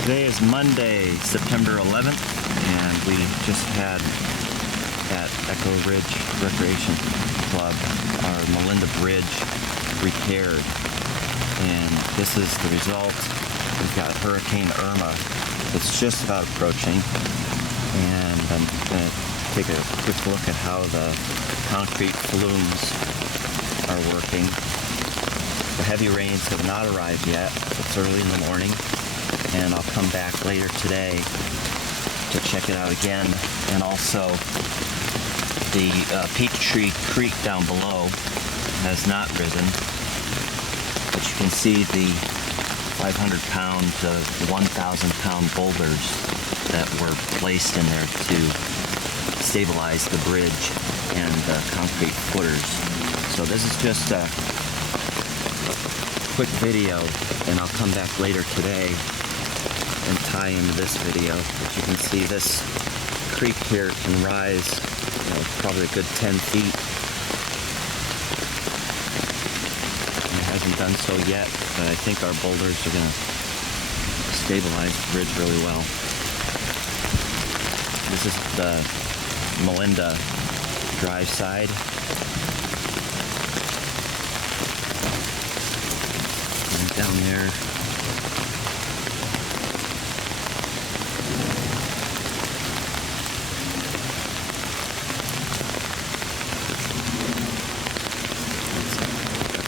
Today is Monday, September 11th, and we just had at Echo Ridge Recreation Club our Melinda Bridge repaired, and this is the result. We've got Hurricane Irma that's just about approaching, and I'm going to take a quick look at how the concrete flumes are working. The heavy rains have not arrived yet. It's early in the morning, and I'll come back later today to check it out again. And also, the Peachtree Creek down below has not risen, but you can see the 500-pound to 1,000-pound boulders that were placed in there to stabilize the bridge and the concrete footers. So this is just a quick video, and I'll come back later today and tie into this video. But you can see this creek here can rise, probably a good 10 feet. It hasn't done so yet, but I think our boulders are going to stabilize the bridge really well. This is the Melinda drive side. And down there,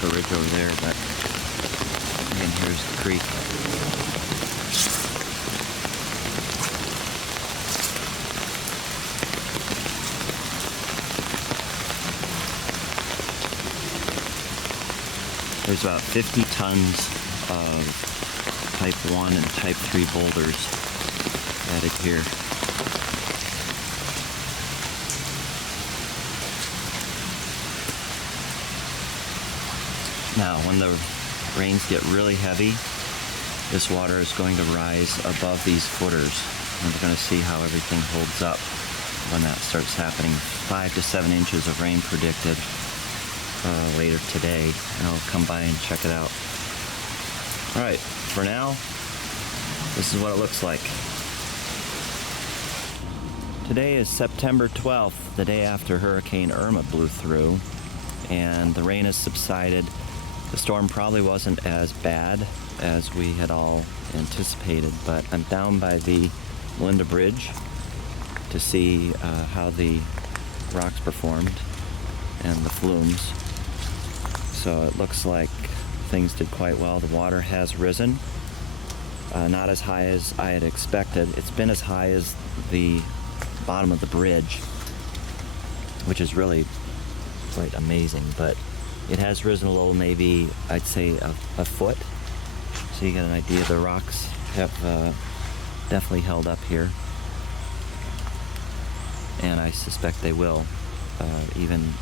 a ridge over there, but again, here's the creek. There's about 50 tons of type 1 and type 3 boulders added here. Now, when the rains get really heavy, this water is going to rise above these footers. And we're going to see how everything holds up when that starts happening. 5 to 7 inches of rain predicted later today, and I'll come by and check it out. Alright, for now, this is what it looks like. Today is September 12th, the day after Hurricane Irma blew through, and the rain has subsided. The storm probably wasn't as bad as we had all anticipated, but I'm down by the Melinda Bridge to see how the rocks performed and the flumes. So it looks like things did quite well. The water has risen, not as high as I had expected. It's been as high as the bottom of the bridge, which is really quite amazing, but it has risen a little, maybe I'd say a foot. So you get an idea. The rocks have definitely held up here, and I suspect they will, even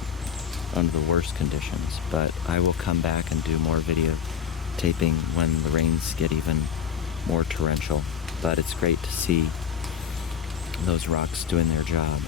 under the worst conditions. But I will come back and do more video taping when the rains get even more torrential. But it's great to see those rocks doing their job.